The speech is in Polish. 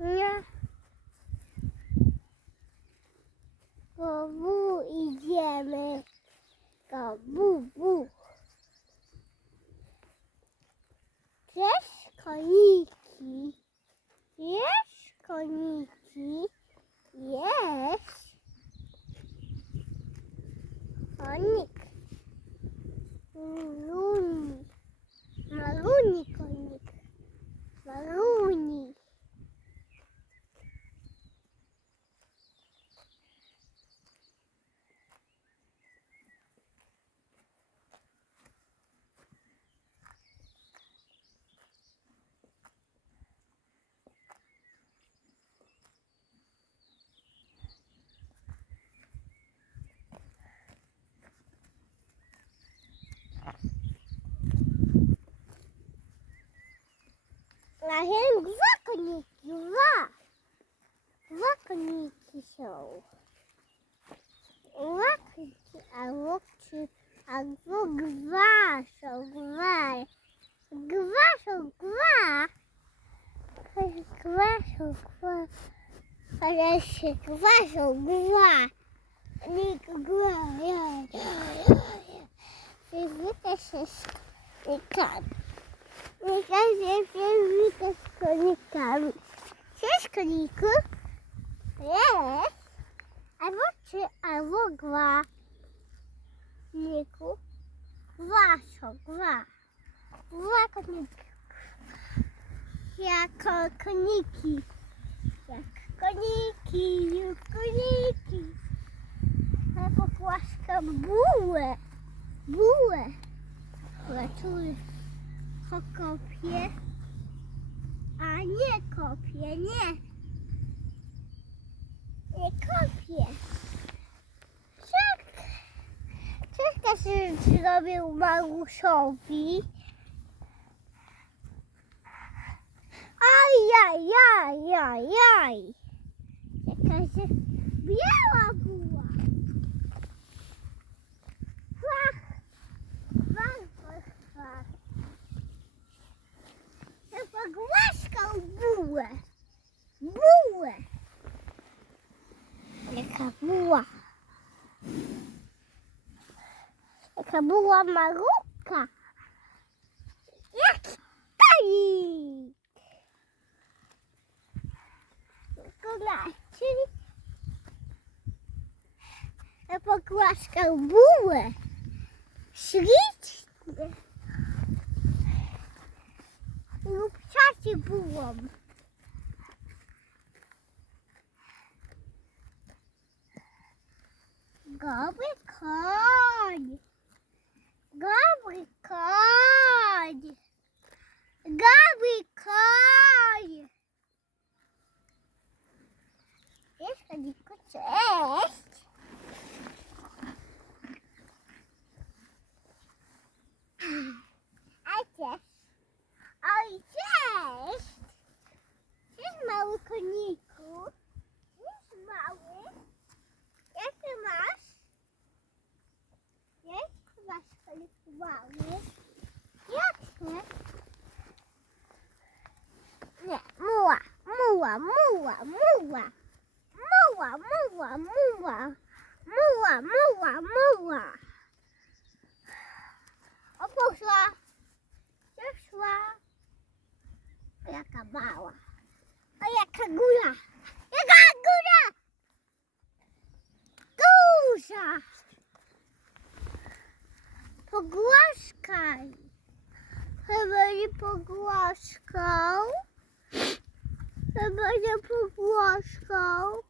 Я плыву и еду. Agam vakoniki va. Vakoniki show. Vakoniki avokchi agvo gva show gva. Gva show gva. Gva show gva. Хорошо, гва show гва. Ник гва. Ты вытащишь и как? Pokażę filmika z konikami. Cześć koniku. Jest. Albo trzy, albo dwa. Niku. Dwa są, dwa. Dwa koniki. Jako koniki. Jak koniki, jak koniki. Ale pogłaskam bułę. Bułę. Gratuluję ko- kopię, a nie kopię, nie. Nie kopię. Czek. Czeka się zrobił Marusiowi. Ajajajajaj. Czeka się biała boa, Voa. acabou voa. Ele maluca. E aqui tá aí. Chocolate. É porque eu acho que é boa. Seguinte. Eu preciso de boa. Gabricone. Gabricone. Gabricone. Esse é de cocete. É Jak ty? Nie, muła, muła, muła, muła. Muła, muła, muła. Muła, muła, muła. O, poszła. Poszła. Jaka mała. A jaka góra. Jaka góra. Duża. Pogłaskaj. Chyba nie pogłaskał. Chyba nie pogłaskał.